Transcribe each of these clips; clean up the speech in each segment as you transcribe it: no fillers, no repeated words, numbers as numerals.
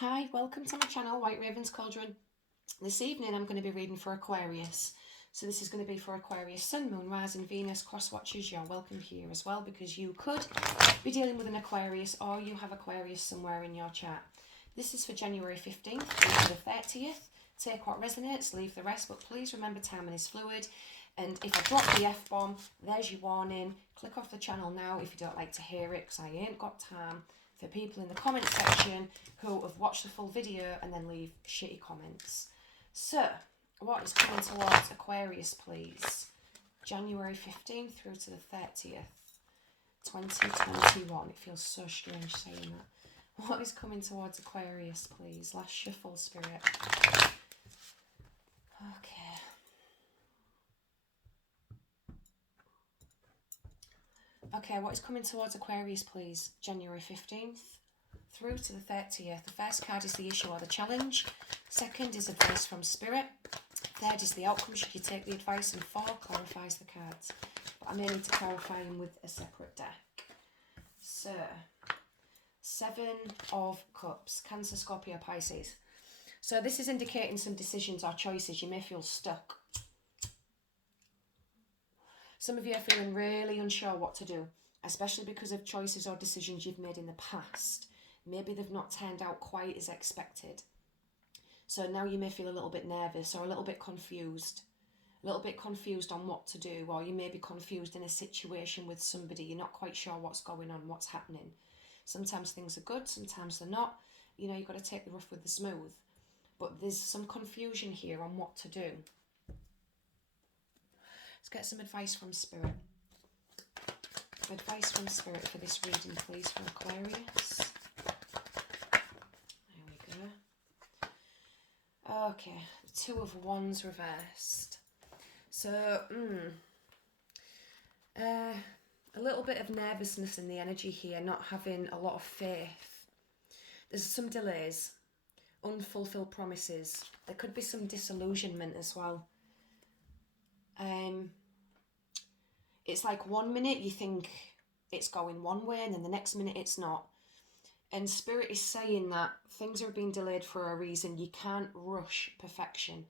Hi, welcome to my channel, White Raven's Cauldron. This evening I'm going to be reading for Aquarius. So this is going to be for Aquarius, Sun, Moon, Rising, Venus, cross watchers. You're welcome here as well because you could be dealing with an Aquarius or you have Aquarius somewhere in your chart. This is for January 15th through to the 30th. Take what resonates, leave the rest, but please remember timing is fluid. And if I drop the F-bomb, there's your warning. Click off the channel now if you don't like to hear it because I ain't got time for people in the comment section who have watched the full video and then leave shitty comments. So, what is coming towards Aquarius, please? January 15th through to the 30th, 2021. It feels so strange saying that. What is coming towards Aquarius, please? Last shuffle, Spirit. Okay. Okay, what is coming towards Aquarius, please? January 15th through to the 30th. The first card is the issue or the challenge. Second is advice from Spirit. Third is the outcome should you take the advice. And four clarifies the cards. But I may need to clarify them with a separate deck. So, Seven of Cups. Cancer, Scorpio, Pisces. So this is indicating some decisions or choices. You may feel stuck. Some of you are feeling really unsure what to do, especially because of choices or decisions you've made in the past. Maybe they've not turned out quite as expected. So now you may feel a little bit nervous or a little bit confused. A little bit confused on what to do, or you may be confused in a situation with somebody. You're not quite sure what's going on, what's happening. Sometimes things are good, sometimes they're not. You know, you've got to take the rough with the smooth. But there's some confusion here on what to do. Let's get some advice from Spirit. Advice from Spirit for this reading, please, for Aquarius. There we go. Okay, Two of Wands reversed. So, a little bit of nervousness in the energy here, not having a lot of faith. There's some delays, unfulfilled promises. There could be some disillusionment as well. It's like 1 minute you think it's going one way and then the next minute it's not. And Spirit is saying that things are being delayed for a reason. You can't rush perfection.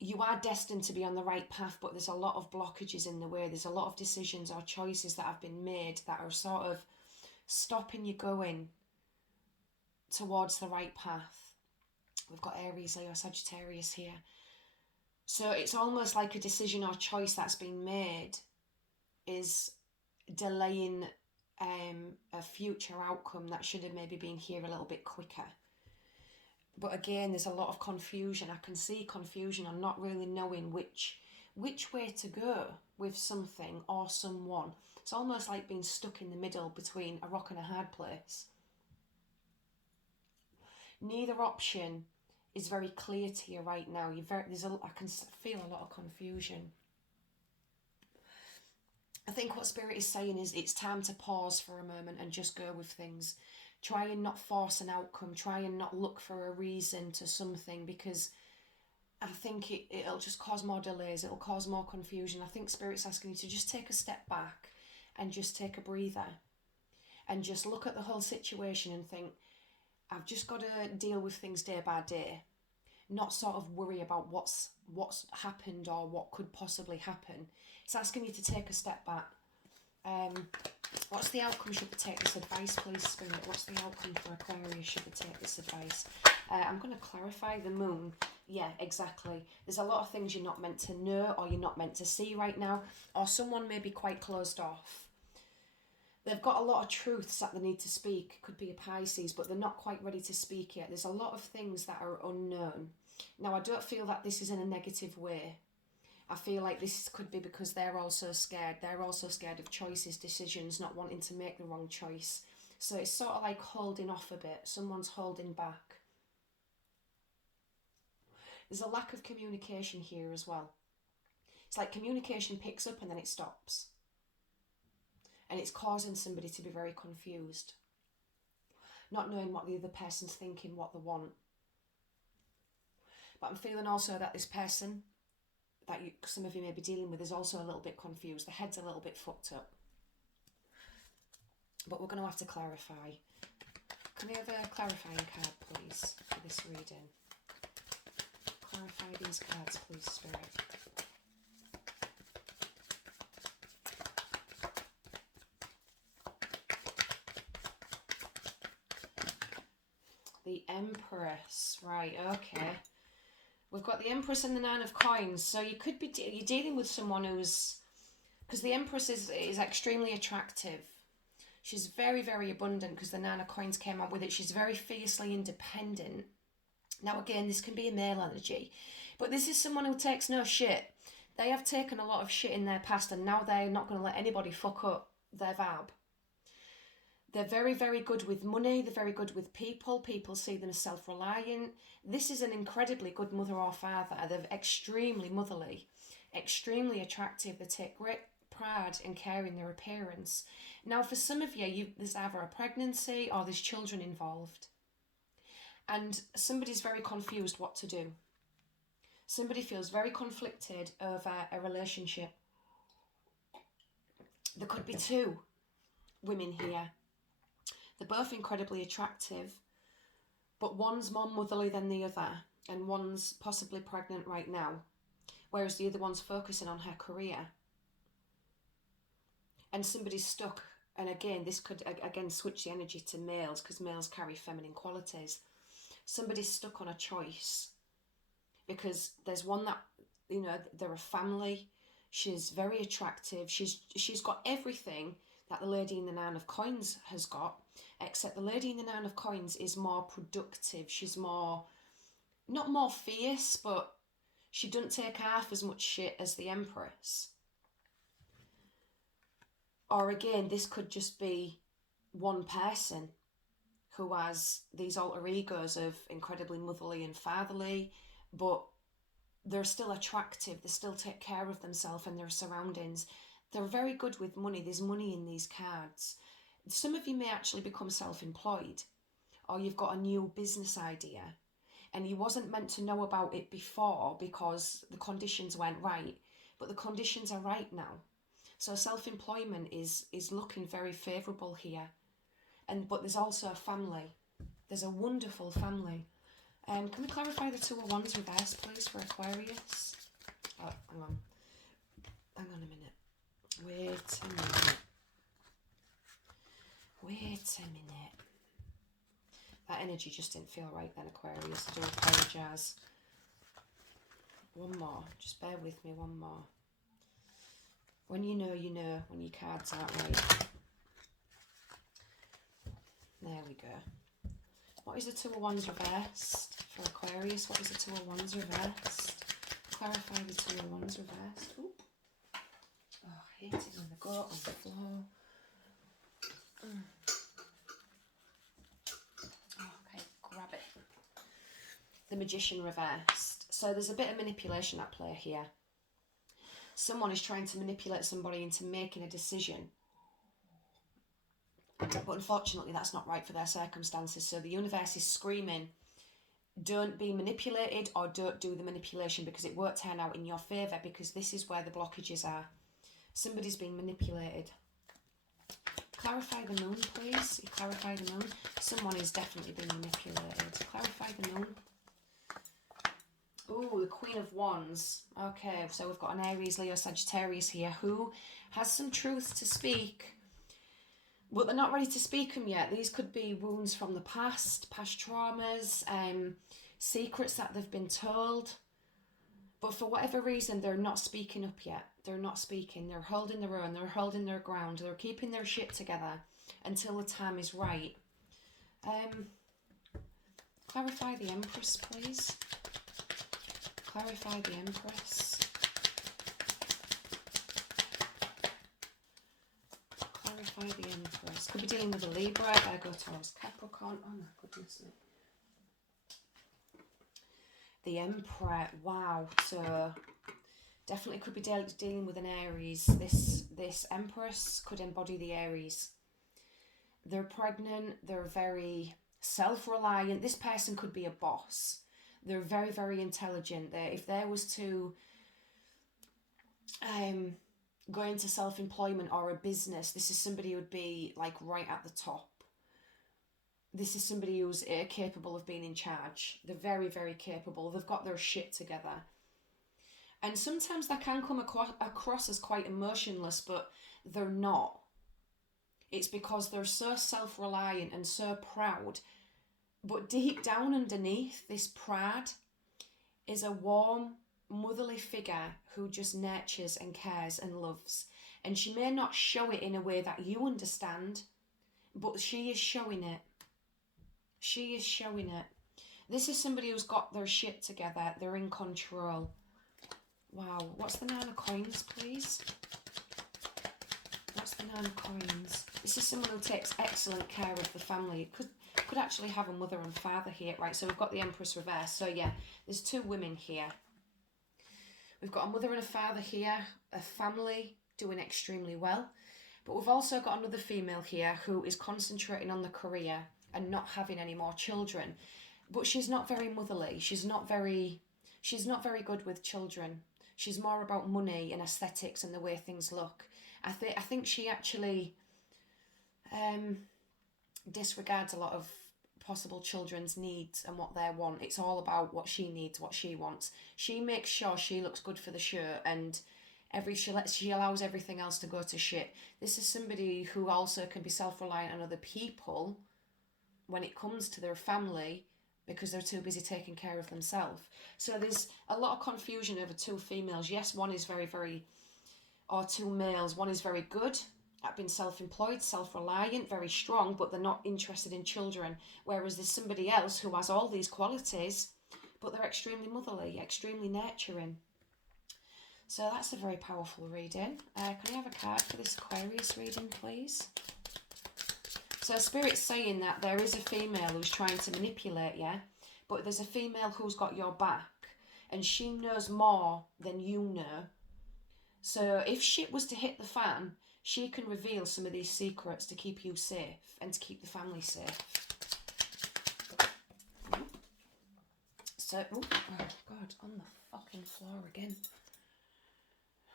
You are destined to be on the right path, but there's a lot of blockages in the way. There's a lot of decisions or choices that have been made that are sort of stopping you going towards the right path. We've got Aries, Leo, Sagittarius here. So it's almost like a decision or choice that's been made is delaying a future outcome that should have maybe been here a little bit quicker. But again, there's a lot of confusion. I can see confusion on not really knowing which way to go with something or someone. It's almost like being stuck in the middle between a rock and a hard place. Neither option is very clear to you right now. I can feel a lot of confusion. I think what Spirit is saying is it's time to pause for a moment and just go with things. Try and not force an outcome. Try and not look for a reason to something, because I think it'll just cause more delays. It'll cause more confusion. I think Spirit's asking you to just take a step back and just take a breather and just look at the whole situation and think, I've just got to deal with things day by day, not sort of worry about what's happened or what could possibly happen. It's asking you to take a step back. What's the outcome should they take this advice, please, Spirit? What's the outcome for Aquarius should they take this advice? I'm going to clarify the moon. Yeah, exactly. There's a lot of things you're not meant to know or you're not meant to see right now, or someone may be quite closed off. They've got a lot of truths that they need to speak. Could be a Pisces, but they're not quite ready to speak yet. There's a lot of things that are unknown. Now, I don't feel that this is in a negative way. I feel like this could be because they're also scared. They're also scared of choices, decisions, not wanting to make the wrong choice. So it's sort of like holding off a bit. Someone's holding back. There's a lack of communication here as well. It's like communication picks up and then it stops. And it's causing somebody to be very confused. Not knowing what the other person's thinking, what they want. But I'm feeling also that this person that some of you may be dealing with is also a little bit confused. The head's a little bit fucked up. But we're going to have to clarify. Can we have a clarifying card, please, for this reading? Clarify these cards, please, Spirit. The Empress. Right, okay. We've got the Empress and the Nine of Coins. So you could be you're dealing with someone who's... Because the Empress is extremely attractive. She's very, very abundant because the Nine of Coins came out with it. She's very fiercely independent. Now, again, this can be a male energy. But this is someone who takes no shit. They have taken a lot of shit in their past and now they're not going to let anybody fuck up their vibe. They're very, very good with money. They're very good with people. People see them as self-reliant. This is an incredibly good mother or father. They're extremely motherly, extremely attractive. They take great pride and care in their appearance. Now, for some of you, there's either a pregnancy or there's children involved. And somebody's very confused what to do. Somebody feels very conflicted over a relationship. There could be two women here. They're both incredibly attractive, but one's more motherly than the other, and one's possibly pregnant right now, whereas the other one's focusing on her career. And somebody's stuck, and again, this could again switch the energy to males, because males carry feminine qualities. Somebody's stuck on a choice, because there's one that, you know, they're a family, she's very attractive, she's got everything that the lady in the Nine of Coins has got, except the lady in the Nine of Coins is more productive. She's more, not more fierce, but she doesn't take half as much shit as the Empress. Or again, this could just be one person who has these alter egos of incredibly motherly and fatherly, but they're still attractive, they still take care of themselves and their surroundings. They're very good with money. There's money in these cards. Some of you may actually become self-employed, or you've got a new business idea and you wasn't meant to know about it before because the conditions weren't right, but the conditions are right now. So self-employment is looking very favourable here. But there's also a family. There's a wonderful family. Can we clarify the Two of Wands reverse, please, for Aquarius? Oh, hang on. Hang on a minute. Wait a minute. Wait a minute. That energy just didn't feel right then, Aquarius. I do apologise. One more. Just bear with me, one more. When you know, you know, when your cards aren't right. There we go. What is the Two of Wands reversed for Aquarius? What is the Two of Wands reversed? Clarify the Two of Wands reversed. Ooh. Oh, I hate it when they go on the floor. Okay, grab it. The Magician reversed. So there's a bit of manipulation at play here. Someone is trying to manipulate somebody into making a decision. But unfortunately, that's not right for their circumstances. So the universe is screaming, don't be manipulated, or don't do the manipulation, because it won't turn out in your favour, because this is where the blockages are. Somebody's being manipulated. Clarify the moon, please. You clarify the moon. Someone is definitely being manipulated. Clarify the moon. Ooh, the Queen of Wands. Okay, so we've got an Aries, Leo, Sagittarius here who has some truths to speak, but they're not ready to speak them yet. These could be wounds from the past traumas, secrets that they've been told. But for whatever reason, they're not speaking up yet. They're not speaking. They're holding their own. They're holding their ground. They're keeping their shit together until the time is right. Clarify the Empress, please. Clarify the Empress. Clarify the Empress. Could be dealing with a Libra, Virgo, Taurus, Capricorn. Oh my goodness me. The Emperor. Wow. So definitely could be dealing with an Aries. This Empress could embody the Aries. They're pregnant. They're very self-reliant. This person could be a boss. They're very, very intelligent. If there was to go into self-employment or a business, this is somebody who would be like right at the top. This is somebody who's capable of being in charge. They're very, very capable. They've got their shit together. And sometimes that can come across as quite emotionless, but they're not. It's because they're so self-reliant and so proud. But deep down underneath this pride is a warm, motherly figure who just nurtures and cares and loves. And she may not show it in a way that you understand, but she is showing it. She is showing it. This is somebody who's got their shit together. They're in control. Wow. What's the 9 of coins, please? What's the 9 of coins? This is someone who takes excellent care of the family. It could actually have a mother and father here. Right, so we've got the Empress reverse. So yeah, there's 2 women here. We've got a mother and a father here. A family doing extremely well. But we've also got another female here who is concentrating on the career and not having any more children. But she's not very motherly. She's not very good with children. She's more about money and aesthetics and the way things look. I think she actually disregards a lot of possible children's needs and what they want. It's all about what she needs, what she wants. She makes sure she looks good for the show, and she allows everything else to go to shit. This is somebody who also can be self-reliant on other people when it comes to their family, because they're too busy taking care of themselves. So there's a lot of confusion over 2 females. Yes, one is or 2 males. One is very good at being self-employed, self-reliant, very strong, but they're not interested in children. Whereas there's somebody else who has all these qualities, but they're extremely motherly, extremely nurturing. So that's a very powerful reading. Can I have a card for this Aquarius reading, please? So Spirit's saying that there is a female who's trying to manipulate you, but there's a female who's got your back, and she knows more than you know. So if shit was to hit the fan, she can reveal some of these secrets to keep you safe and to keep the family safe. So, oh God, on the fucking floor again.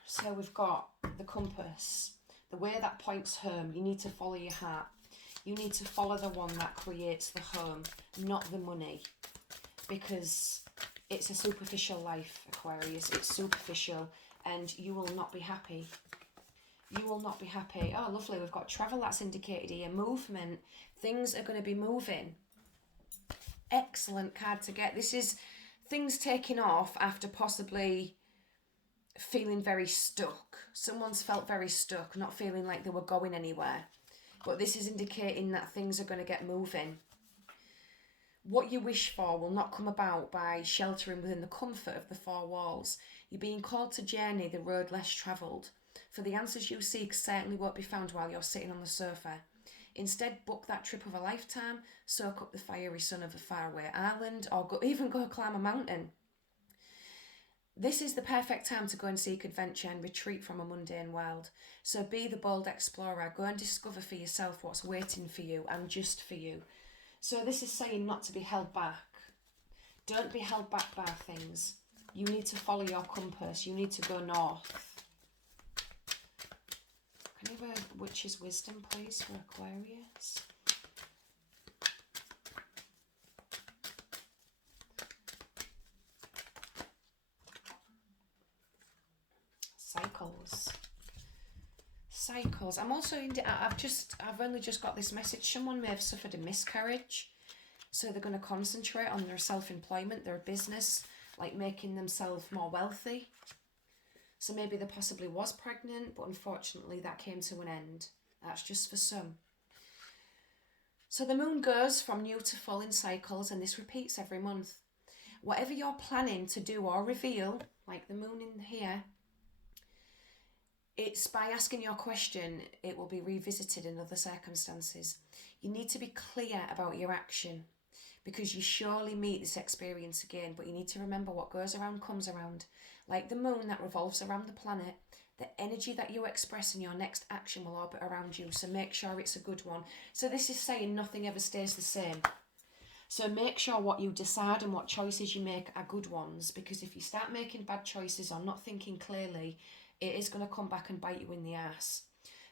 So we've got the compass, the way that points home. You need to follow your heart. You need to follow the one that creates the home, not the money, because it's a superficial life, Aquarius. It's superficial, and you will not be happy. You will not be happy. Oh, lovely. We've got travel that's indicated here. Movement. Things are going to be moving. Excellent card to get. This is things taking off after possibly feeling very stuck. Someone's felt very stuck, not feeling like they were going anywhere. But this is indicating that things are going to get moving. What you wish for will not come about by sheltering within the comfort of the 4 walls. You're being called to journey the road less travelled. For the answers you seek certainly won't be found while you're sitting on the sofa. Instead, book that trip of a lifetime, soak up the fiery sun of a faraway island, or even go climb a mountain. This is the perfect time to go and seek adventure and retreat from a mundane world. So be the bold explorer. Go and discover for yourself what's waiting for you and just for you. So this is saying not to be held back. Don't be held back by things. You need to follow your compass. You need to go north. Can I have a witch's wisdom, please, for Aquarius? Cycles. I'm also I've only just got this message. Someone may have suffered a miscarriage, so they're going to concentrate on their self-employment, their business, like making themselves more wealthy. So maybe they possibly was pregnant, but unfortunately that came to an end. That's just for some. So the moon goes from new to full in cycles, and this repeats every month. Whatever you're planning to do or reveal, like the moon in here, it's by asking your question, it will be revisited in other circumstances. You need to be clear about your action, because you surely meet this experience again, but you need to remember what goes around comes around. Like the moon that revolves around the planet, the energy that you express in your next action will orbit around you, so make sure it's a good one. So this is saying nothing ever stays the same. So make sure what you decide and what choices you make are good ones, because if you start making bad choices or not thinking clearly, it is going to come back and bite you in the ass.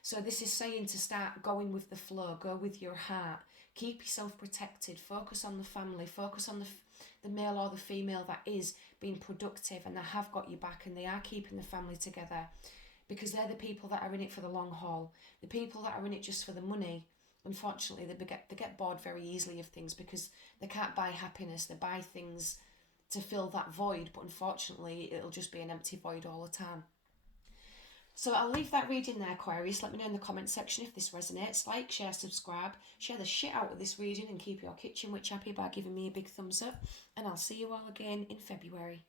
So this is saying to start going with the flow, go with your heart, Keep yourself protected. Focus on the family. Focus on the male or the female that is being productive and that have got your back and they are keeping the family together, because they're the people that are in it for the long haul. The people that are in it just for the money, unfortunately, they get bored very easily of things because they can't buy happiness. They buy things to fill that void, but unfortunately, it'll just be an empty void all the time. So I'll leave that reading there, Aquarius. Let me know in the comment section if this resonates. Like, share, subscribe. Share the shit out of this reading and keep your kitchen witch happy by giving me a big thumbs up. And I'll see you all again in February.